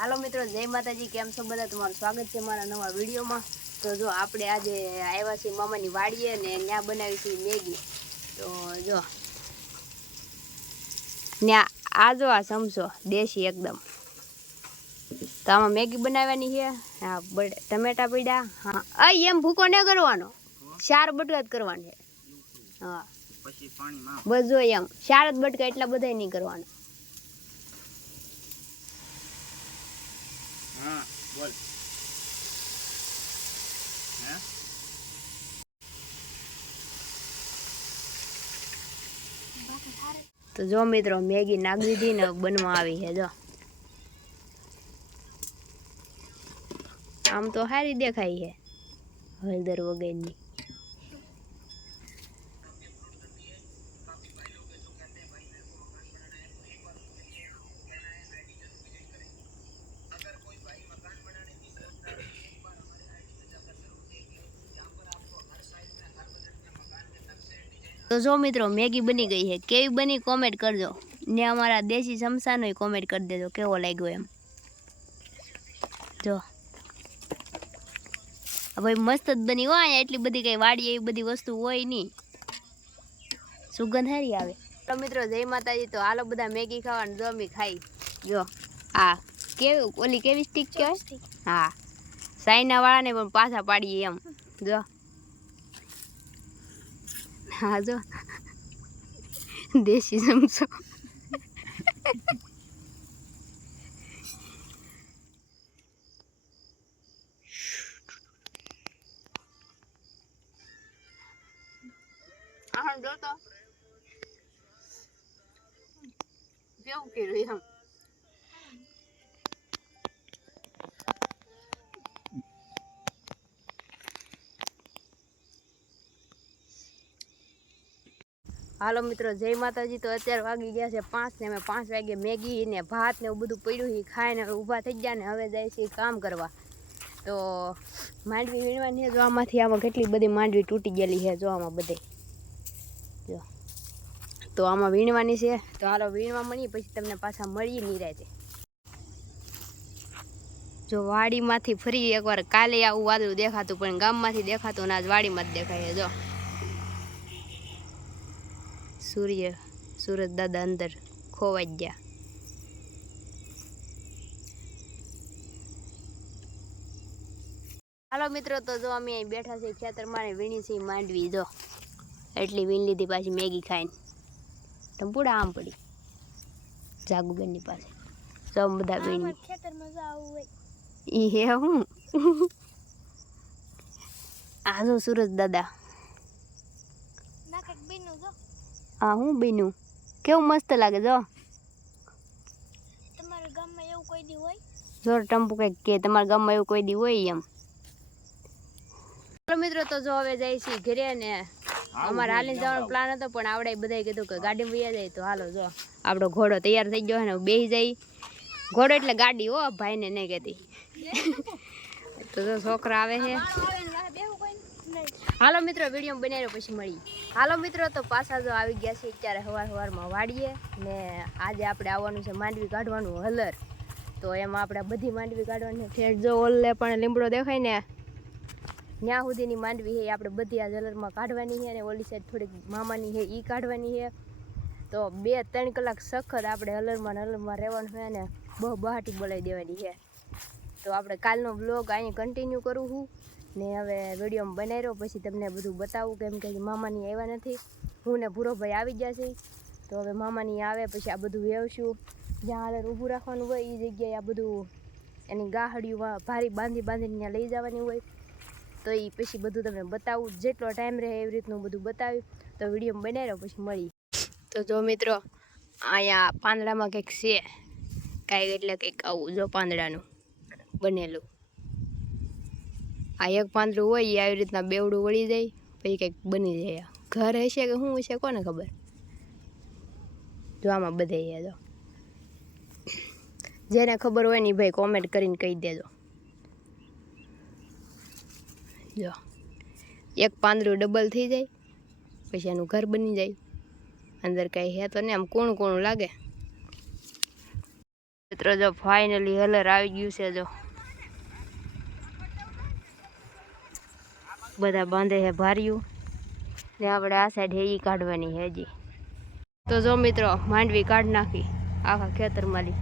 હાલો મિત્રો, જય માતાજી। કેમ છો બધા? તમારું સ્વાગત છે મારા નવા વિડીયોમાં। તો જો આપણે આજે આવ્યા છીએ મામાની વાડીએ ને ત્યાં બનાવી છે મેગી। તો જો ત્યાં આ જો આ સમસો દેશી એકદમ। તો આમાં મેગી બનાવવાની છે। હા, ટમેટા પડ્યા। હા એમ ભૂકો ન કરવાનો, 4 બટકા જ કરવાના છે। હા પછી પાણીમાં બસ જો એમ 4 જ બટકા, એટલા બધા નહીં કરવાના। हाँ बोल तो जो मित्रों मैगी नाख दीधी ने बनवा आवी है। जो आम तो हारी देखाई है हळदर वगैरह। तो जो मित्रों मैगी बनी गई है, केवी बनी कॉमेंट कर दो ने हमारा देसी शमशान ही कॉमेंट कर दे दो केवो लाग्यो एम। जो भाई मस्त बनी हो। अँ एटली बधी कई वाड़ी एवी बधी वस्तु होय नहीं, सुगंध हारी आवे। तो मित्रों जय माताजी। तो हालो बधा मैगी खावा। जो अमी खाई जो हाँ केवी ओली केवी स्टिक कहेवाय। हाँ साइना वाळा ने पण पाछा पाडीए एम। जो हाँ जो देसी समसो जो तो केवुं कर्युं एम। हालो मित्रों जय माताजी। तो अत्यार वागी गया है 5 ने अमे 5 वागे मैगी ने भात ने एवुं बधुं पड्युं ही खाईने ऊभा थई गया ने हवे जाय छे काम करवा। तो मांडवी वीणवानी है। जो आमांथी आमां કેટલી बधी मांडवी तूटी गेली है। जो आमां बधे जो तो आमां वीणवानी छे। तो हालो वीणवा मळीए पछी तमने पाछा मळीए निरांते। जो वाडीमांथी फरी एकवार काले आવું વાદળું દેખાતું પણ ગામમાંથી દેખાતું ને આજ વાડીમાં જ દેખાય। જો सूरज दादा अंदर खोवाई गया। हालो मित्रों तो जो अमे बैठा छे खेतर में वीणी छे मांडवी। जो एटली वीण लीधी पाછી मैगी खाईने टंपूड़ा आम पड़ी जागुबेन नी पासे। जो बधा वीणी खेतर में जाव होय ई हे हूँ आ जो सूरज दादा ना कक बीनु। जो आ हूँ बीनु केवुं मस्त लागे। जो तमारे गाम में एवुं कोई दी होय। जो टंपू के तमारे गाम में एवुं कोई दी होय एम। हेलो मित्रों तो जो हवे जाई छी घरे ने अमार हालीने जવાનો प्लान हतो पण आवडे बधाए कीधुं के गाड़ी में वया जाई। तो हालो जो आपणो घोड़ो तैयार थई गयो है ने बेही जाई। घोड़ो એટલે गाड़ी हो भाई ने नहीं कहती। तो जो छोकरा आवे है। हालो मित्रों वीडियो में बने रहो पछी मळी। हालो मित्रों तो पाछा जो આવી ગયા છે અત્યારે હવાર-હવારમાં વાડીએ ને આજે આપણે આવવાનું છે માંડવી કાઢવાનું હલર। તો એમાં આપણે બધી માંડવી કાઢવાની છે। જો ઓલે પણ લીમડો દેખાય ને ન્યા સુધીની માંડવી છે આપણે બધી આ હલરમાં કાઢવાની છે અને ઓલી સાઈડ થોડીક મામાની છે ઈ કાઢવાની છે। તો 2-3 કલાક સખત આપણે હલરમાં રહેવાનું છે ને બહાટી બોલાવી દેવાની છે। તો આપણે કાલનો વ્લોગ અહીં કન્ટિન્યુ કરું છું ને હવે વિડીયોમાં બનાવી રહ્યો પછી તમને બધું બતાવું કેમ કે મામાની આવ્યા નથી। હું ને ભૂરો ભાઈ આવી ગયા છે। તો હવે મામાની આવે પછી આ બધું વેવશું। જ્યાં હાલર ઊભું રાખવાનું હોય એ જગ્યાએ આ બધું એની ગાહડિયું ભારી બાંધીને ત્યાં લઈ જવાની હોય। तो ये पछी बधुं तमने बतावुं जेटलो टाइम रहे एवी रीतनुं बधुं बताव्युं। तो विडियो में बने रहो पछी मळी। तो जो मित्रों आया પાંદડામાં કંઈક છે કાંઈ એટલે કંઈક આવું જો પાંદડાનું બનેલું। આ એક પાંદડું હોય એ આવી રીતના બેવડું વળી જાય પછી કંઈક બની જાય। ઘર હશે કે શું હશે કોને ખબર। જો આમાં બધે જો જેને ખબર હોય ને ભાઈ કોમેન્ટ કરીને કહી દેજો। जो एक પાંદડું डबल थी जाए पछी एनुं घर बनी जाए। अंदर कई है तो नहीं आम कूणुं कूणुं लागे। મિત્રો જો ફાઇનલી હલર આવી ગયું છે, જો બધા બાંધે છે ભાર્યું ને આપણે આ સાઈડ હે ઈ કાઢવાની છે હજી. તો જો મિત્રો માંડવી કાઢ નાખી આખા ખેતરમાંથી.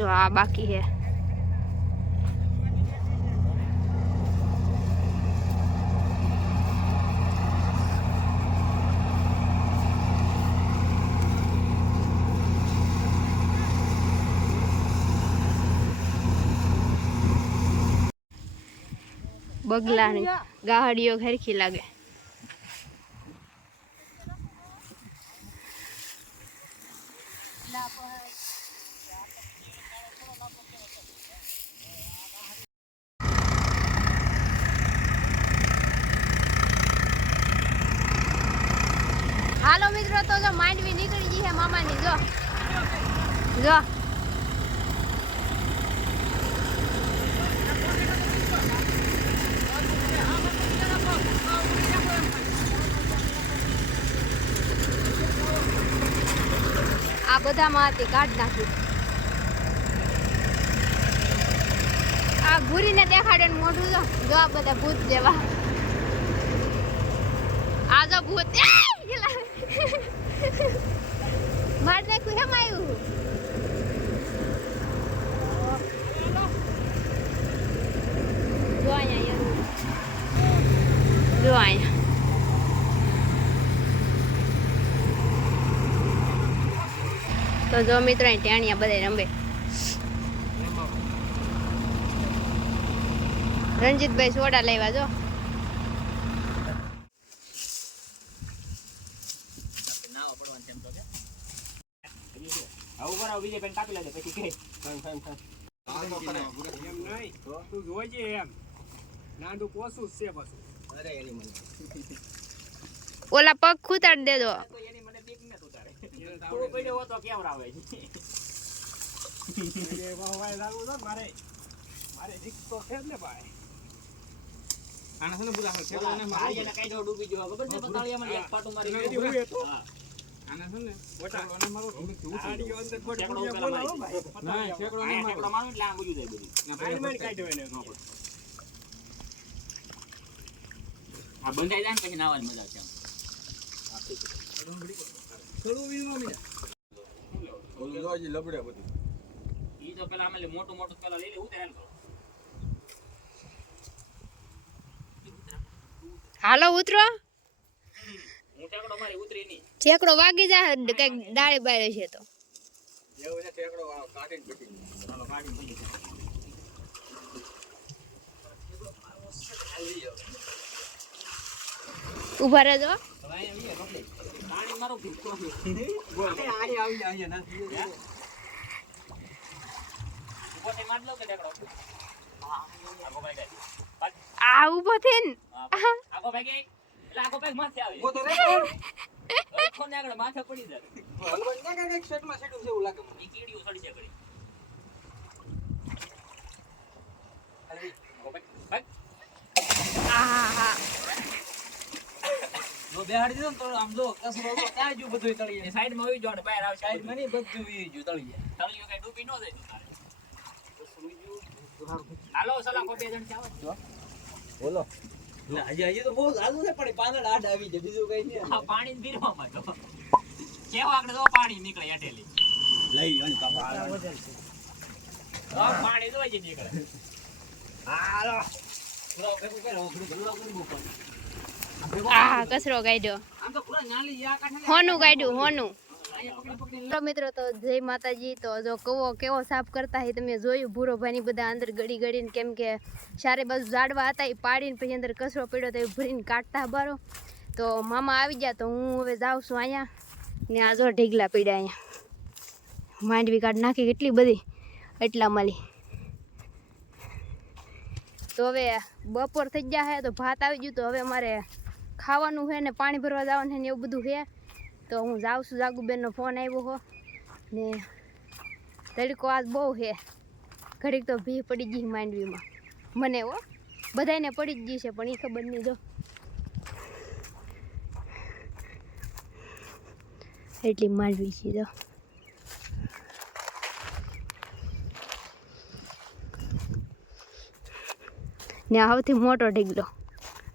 જો આ બાકી છે. બગલાની ગાહડીઓ હરખી લાગે. હાલો મિત્રો, તો જો માંડવી નીકળી ગઈ છે મામાની. જો જો આ બધામાં હતી કાઢ નાખી. આ ભૂરીને દેખાડે ને મોઢું જો જો આ બધા ભૂત જેવા. આ જો ભૂત માર નાખ્યું હેમ આવ્યું. જો અહીંયા જો અહીંયા તો જો મિત્રો ટેણિયા બધા રમે. રણજીતભાઈ સોડા લેવા જો. ઓલા પગ ખૂતાડ દેજો. બંધાઈ જાય પછી નાવાની મજા છે. ઈ તો પેલા અમે મોટું મોટું પેલા લઈ લે ઉતારે. હાલો ઉતરો. હું ઠેકડો મારી ઉતરી નહીં. ઠેકડો વાગી જાય કઈક ડાળી બાળે છે તો. એવું છે ઠેકડો કાઢીને પછી ચાલો કાઢીને પછી. ઉભા રહેજો. પાણી મારો ભૂખો છે. આડી આવી જાય ના. ઉભો થઈ માર લો કે ઠેકડો. આગો ભાઈ ગઈ. આ ઉભો થઈને આગો ભાઈ ગઈ. એટલે આગો ભાઈ માથે આવે. ઉભો તો રે. કોને આગળ માથે પડી જાય. હલવન ને એક સેટમાં સેટું છે એવું લાગે મને. ઈ કીડીઓ સડી છે ઘડી. હાલી આગો ભાઈ. આહા જો બેહાડી દીધો ને તો આમ જો કસરો તો ત્યાં જ બધું તળીએ. સાઈડ માં આવી જોડે બહાર આવે. સાઈડ માં નહીં બધું વી જો તળીએ. તળીઓ કઈ ડૂબી ન જાય તો તારે. હાલો સલા કો બે જણ ચાવો જો. બોલો. હજી તો બહુ લાલુ છે પણ પાંદડા આડ આવી છે બીજું કઈ નહીં. હા પાણી પીરવામાં તો. કેવો આગળ તો પાણી નીકળે અટેલી. લઈ અને કાપા. પાણી તો જ નીકળે. હાલો. આ કચરો કાઢ્યો. હોનું કાઢ્યું હોનું. તો મિત્રો તો જય માતાજી. તો જો કવો કેવો સાફ કરતા હોય તમે જોયું. ભૂરો ભાઈ બધા અંદર ગળી ગળીને, કેમ કે ચારે બાજુ ઝાડવા હતા એ પાડીને પછી અંદર કચરો પડ્યો તો એ ભરીને કાઢતા બારો. તો મામા આવી ગયા તો હું હવે જાઉં છું અહીંયા ને. આ જો ઢીગલા પડ્યા અહીંયા. માંડવી કાઢ નાખી કેટલી બધી એટલા માલી. તો હવે બપોર થઈ ગયા છે તો ભાત આવી ગયું. તો હવે અમારે ખાવાનું છે ને પાણી ભરવા જવાનું છે ને એવું બધું છે. તો હું જાઉં છું. જાગુબેનનો ફોન આવ્યો હો ને તડકો આજ બહુ છે. ઘડીક તો ભી પડી ગઈ માંડવીમાં મને હો. બધાને પડી જ ગઈ છે પણ એ ખબર નહીં. જો એટલી માંડવી છે જો. ને આ સૌથી મોટો ઢીગલો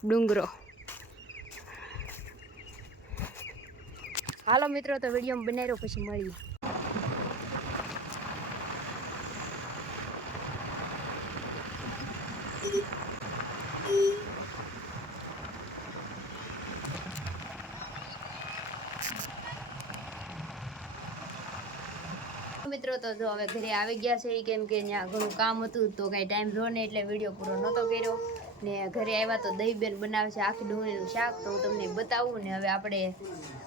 ડુંગરો. હાલો મિત્રો, તો વિડીયો બનાવ્યો પછી મળીએ. મિત્રો તો જો હવે ઘરે આવી ગયા છે, કેમ કે ત્યાં ઘણું કામ હતું તો કાંઈ ટાઈમ રહ્યો ને એટલે વિડીયો પૂરો નહોતો કર્યો. ને ઘરે આવ્યા તો દહીં બેન બનાવે છે આખી ડુંગળીનું શાક, તો હું તમને બતાવું. ને હવે આપણે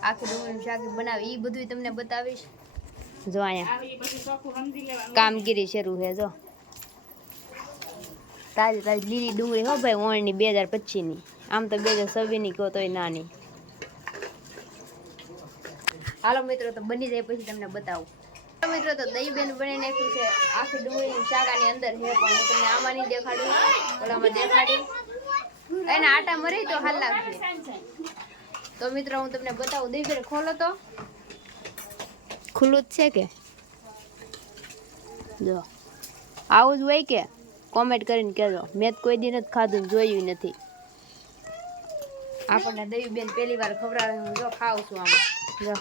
આખી ડુંગળીનું શાક બનાવી એ બધું તમને બતાવીશ. જો અહીંયા કામગીરી શરૂ છે. જો તાજી તાજી લીલી ડુંગળી હો ભાઈ, ઓણની 2025ની. આમ તો 2026ની કહો તોય નાની. હાલો મિત્રો, તો બની જાય પછી તમને બતાવું. મિત્રો તો દહીં બેન બની નાખ્યું છે આખી ડુંગળીનું શાક આની અંદર છે, પણ હું તમને આમાં નહીં દેખાડું, ઓલામાં દેખાડી. એના આટા મરે તો હાલ લાગશે. તો મિત્રો હું તમને બતાવું. દહીં બેન ખોલો તો. ખુલ્લું જ છે કે જો આવું જ હોય કે કોમેન્ટ કરીને કહેજો. મેં કોઈ દી નથી ખાધું, જોયું નથી. આપણને દહીં બેન પહેલી વાર ખવડાવે. હું જો ખાઉં છું આમાં જો.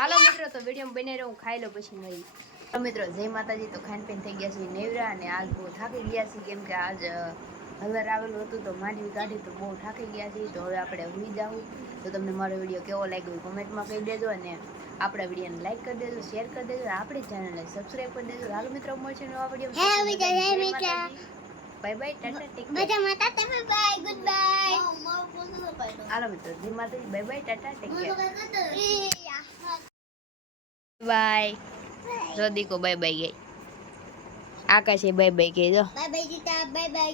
હાલો મિત્રો, તો વિડીયો બને રહ્યો, હું ખાઈ લો પછી મળી. તો મિત્રો જય માતાજી. તો ખાન પીન થઈ ગયા છે નેવરા, અને આજ બહુ થાકી ગયા છે, કેમ કે આજ હલર આવેલું હતું તો માંડવી કાઢી તો બહુ થાકી ગયા છે. તો હવે આપણે સુઈ જાવું. તો તમને મારો વિડીયો કેવો લાગ્યો કોમેન્ટમાં કહી દેજો, અને આપણા વિડીયોને લાઈક કરી દેજો, શેર કરી દેજો, આપણી ચેનલને સબસ્ક્રાઈબ કરી દેજો. હાલો મિત્રો, મળશે નવા video. Bye bye, tata take care. Good bye. હાલો મિત્રો, જય માતાજી, bye bye, tata take care. Bye. જો દીકો બાય બાય ગઈ. આકાશે બાય બાય ગઈ જો. બાય બાય જીતા, બાય બાય.